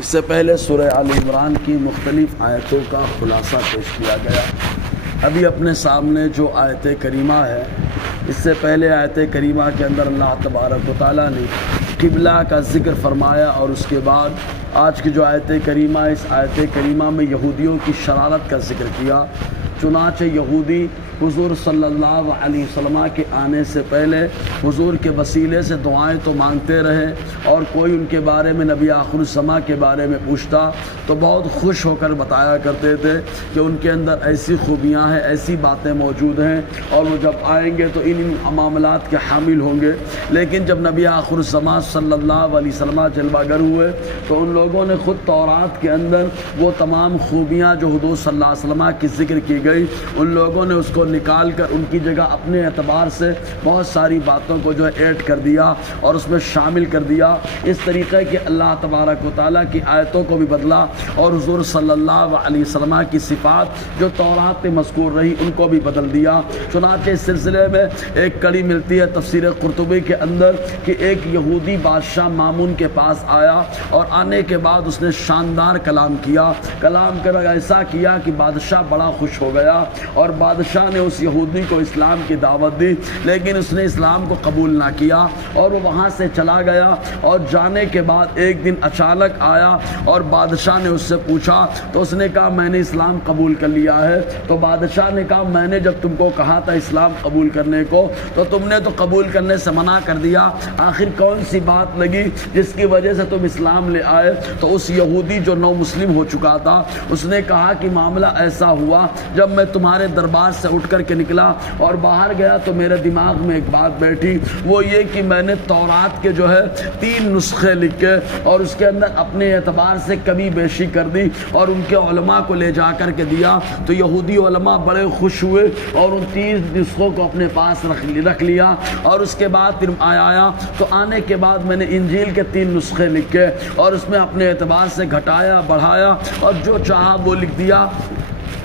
اس سے پہلے سورہ آل عمران کی مختلف آیتوں کا خلاصہ پیش کیا گیا۔ ابھی اپنے سامنے جو آیت کریمہ ہے، اس سے پہلے آیت کریمہ کے اندر اللہ تبارک و تعالیٰ نے قبلہ کا ذکر فرمایا، اور اس کے بعد آج کی جو آیت کریمہ، اس آیت کریمہ میں یہودیوں کی شرارت کا ذکر کیا۔ چنانچہ یہودی حضور صلی اللہ علیہ وسلم کے آنے سے پہلے حضور کے وسیلے سے دعائیں تو مانگتے رہے، اور کوئی ان کے بارے میں نبی آخر الزماں کے بارے میں پوچھتا تو بہت خوش ہو کر بتایا کرتے تھے کہ ان کے اندر ایسی خوبیاں ہیں، ایسی باتیں موجود ہیں، اور وہ جب آئیں گے تو ان معاملات کے حامل ہوں گے۔ لیکن جب نبی آخر الزماں صلی اللہ علیہ وسلم جلوہ گر ہوئے تو ان لوگوں نے خود تورات کے اندر وہ تمام خوبیاں جو حضور صلی اللہ علیہ وسلم کی ذکر کی گئی، ان لوگوں نے اس کو نکال کر ان کی جگہ اپنے اعتبار سے بہت ساری باتوں کو جو ہے ایڈ کر دیا اور اس میں شامل کر دیا۔ اس طریقے کہ اللہ تبارک و تعالیٰ کی آیتوں کو بھی بدلا، اور حضور صلی اللہ علیہ وسلم کی صفات جو تورات میں مذکور رہی ان کو بھی بدل دیا۔ چنانچہ اس سلسلے میں ایک کڑی ملتی ہے تفسیر قرطبی کے اندر کہ ایک یہودی بادشاہ مامون کے پاس آیا، اور آنے کے بعد اس نے شاندار کلام کیا۔ کلام کر ایسا کیا کہ بادشاہ بڑا خوش ہو گیا، اور بادشاہ نے اس یہودی کو اسلام کی دعوت دی، لیکن اس نے اسلام کو قبول نہ کیا، اور وہ وہاں سے چلا گیا۔ اور جانے کے بعد ایک دن اچانک آیا، اور بادشاہ نے اس سے پوچھا تو اس نے کہا میں نے اسلام قبول کر لیا ہے۔ تو بادشاہ نے کہا میں نے جب تم کو کہا تھا اسلام قبول کرنے کو تو تم نے تو قبول کرنے سے منع کر دیا، آخر کون سی بات لگی جس کی وجہ سے تم اسلام لے آئے؟ تو اس یہودی جو نو مسلم ہو چکا تھا اس نے کہا کہ معاملہ ایسا ہوا، جب میں تمہارے دربار سے اٹھ کر کے نکلا اور باہر گیا تو میرے دماغ میں ایک بات بیٹھی، وہ یہ کہ میں نے تورات کے جو ہے 3 نسخے لکھے اور اس کے اندر اپنے اعتبار سے کمی بیشی کر دی اور ان کے علماء کو لے جا کر کے دیا۔ تو یہودی علماء بڑے خوش ہوئے اور ان 3 نسخوں کو اپنے پاس رکھ لیا، اور اس کے بعد پھر آیا تو آنے کے بعد میں نے انجیل کے 3 نسخے لکھے اور اس میں اپنے اعتبار سے گھٹایا بڑھایا اور جو چاہا وہ لکھ دیا۔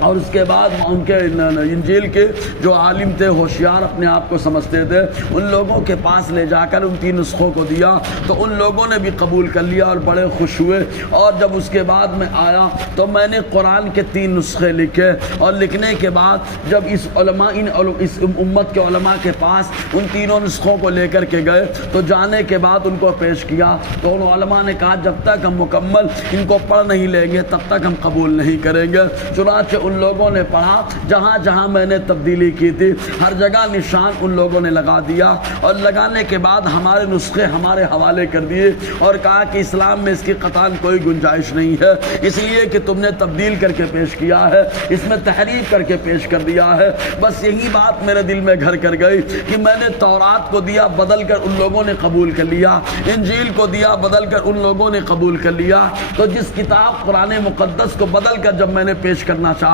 اور اس کے بعد ان کے انجیل کے جو عالم تھے، ہوشیار اپنے آپ کو سمجھتے تھے، ان لوگوں کے پاس لے جا کر ان 3 نسخوں کو دیا تو ان لوگوں نے بھی قبول کر لیا اور بڑے خوش ہوئے۔ اور جب اس کے بعد میں آیا تو میں نے قرآن کے 3 نسخے لکھے، اور لکھنے کے بعد جب اس امت کے علماء کے پاس ان 3 نسخوں کو لے کر کے گئے تو جانے کے بعد ان کو پیش کیا تو ان علماء نے کہا جب تک ہم مکمل ان کو پڑھ نہیں لیں گے تب تک ہم قبول نہیں کریں گے۔ چنانچہ ان لوگوں نے پڑھا، جہاں جہاں میں نے تبدیلی کی تھی ہر جگہ نشان ان لوگوں نے لگا دیا، اور لگانے کے بعد ہمارے نسخے ہمارے حوالے کر دیے اور کہا کہ اسلام میں اس کی قطعاً کوئی گنجائش نہیں ہے، اس لیے کہ تم نے تبدیل کر کے پیش کیا ہے، اس میں تحریف کر کے پیش کر دیا ہے۔ بس یہی بات میرے دل میں گھر کر گئی کہ میں نے تورات کو دیا، بدل کر ان لوگوں نے قبول کر لیا، انجیل کو دیا، بدل کر ان لوگوں نے قبول کر لیا۔ تو جس کتاب قرآن مقدس کو بدل کر جب میں نے پیش کرنا چاہا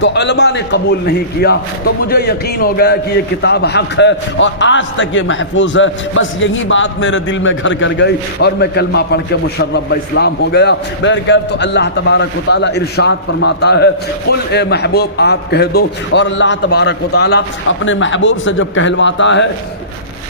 تو علماء نے قبول نہیں کیا، تو مجھے یقین ہو گیا کہ یہ کتاب حق ہے اور آج تک یہ محفوظ ہے۔ بس یہی بات میرے دل میں گھر کر گئی اور میں کلمہ پڑھ کے مشرف اسلام ہو گیا۔ بہرکیف تو اللہ تبارک و تعالیٰ ارشاد فرماتا ہے قل اے محبوب آپ کہہ دو، اور اللہ تبارک و تعالیٰ اپنے محبوب سے جب کہلواتا ہے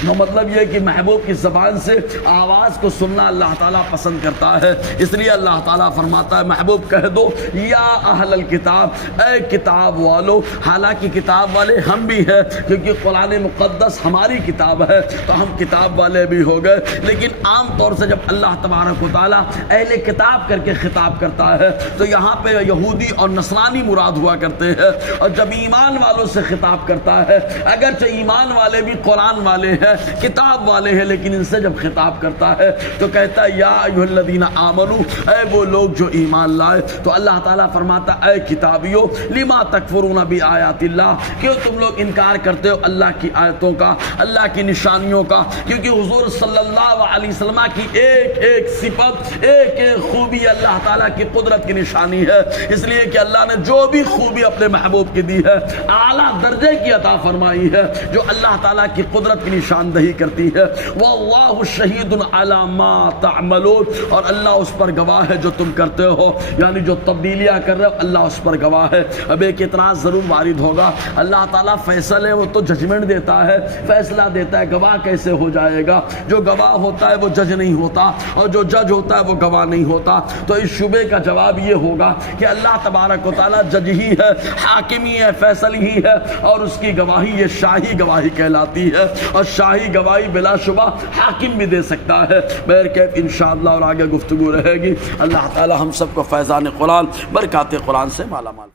تو مطلب یہ کہ محبوب کی زبان سے آواز کو سننا اللہ تعالیٰ پسند کرتا ہے، اس لیے اللہ تعالیٰ فرماتا ہے محبوب کہہ دو یا اہل الکتاب، اے کتاب والو۔ حالانکہ کتاب والے ہم بھی ہیں کیونکہ قرآن مقدس ہماری کتاب ہے تو ہم کتاب والے بھی ہو گئے، لیکن عام طور سے جب اللہ تبارک و تعالیٰ اہل کتاب کر کے خطاب کرتا ہے تو یہاں پہ یہودی اور نصرانی مراد ہوا کرتے ہیں، اور جب ایمان والوں سے خطاب کرتا ہے اگرچہ ایمان والے بھی قرآن والے ہیں، کتاب والے ہیں، لیکن ان سے جب خطاب کرتا ہے تو کہتا ہے یا ایھا الذین آمنو، اے وہ لوگ جو ایمان لائے۔ تو اللہ تعالیٰ فرماتا اے کتابیو لما تکفرون بآیات اللہ، کیوں تم لوگ انکار کرتے ہو اللہ کی آیتوں کا، اللہ کی نشانیوں کا؟ کیونکہ حضور صلی اللہ علیہ وسلم کی ایک ایک صفت، ایک ایک خوبی اللہ تعالیٰ کی قدرت کی نشانی ہے، اس لیے کہ اللہ نے جو بھی خوبی اپنے محبوب کی دی ہے اعلیٰ درجے کی عطا فرمائی ہے، جو اللہ تعالیٰ کی قدرت کی نشانی نشاندہی کرتی ہے۔ واللہ شہید علی ما تعملون، اور اللہ اس پر گواہ ہے جو تم کرتے ہو، یعنی جو تبدیلیاں کر رہے ہو اللہ اس پر گواہ ہے۔ اب ایک اعتراض ضرور وارد ہوگا، اللہ تعالیٰ فیصلے وہ تو ججمنٹ دیتا ہے، فیصلہ دیتا ہے، گواہ کیسے ہو جائے گا؟ جو گواہ ہوتا ہے وہ جج نہیں ہوتا، اور جو جج ہوتا ہے وہ گواہ نہیں ہوتا۔ تو اس شبے کا جواب یہ ہوگا کہ اللہ تبارک و تعالیٰ جج ہی ہے، حاکم ہی ہے، فیصل ہی ہے، اور اس کی گواہی یہ شاہی گواہی کہلاتی ہے، اور شاہی گواہی بلا شبہ حاکم بھی دے سکتا ہے۔ بہرکیف انشاءاللہ اور آگے گفتگو رہے گی۔ اللہ تعالیٰ ہم سب کو فیضان قرآن، برکات قرآن سے مالا مال